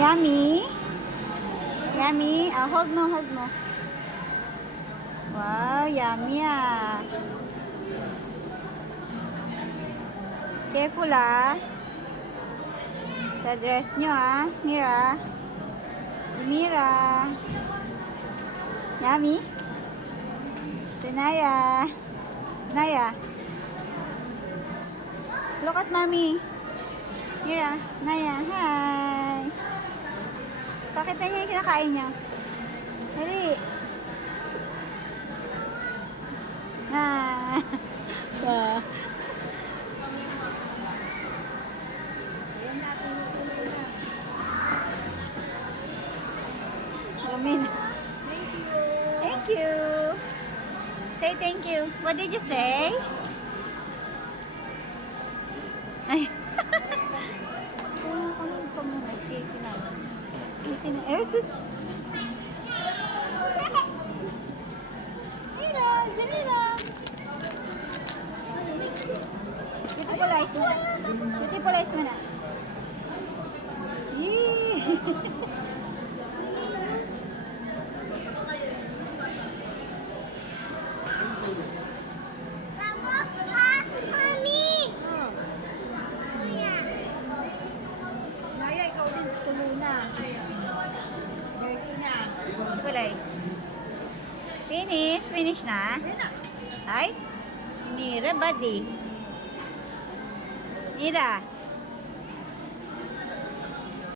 Yummy? Yummy? Hold mo, hold mo. Wow, yummy ah. Careful ah. Sa dress nyo ah. Mira. Si Mira. Yummy? Si Naya. Naya. Shh. Look at mommy. Mira. Naya. Hi. Pakita niya yung kinakain niya. Dali. Ah. Wow. Amin. Thank you. Say thank you. What did you say? Ay. Ano pa muna? Casey na. Casey na. Eh, sus. Mira, Zemira. Dito po lice mo na. Dito po lice mo na. Yee. Guys. Finish? Finish na? Ay? Si Mira, buddy. Mira.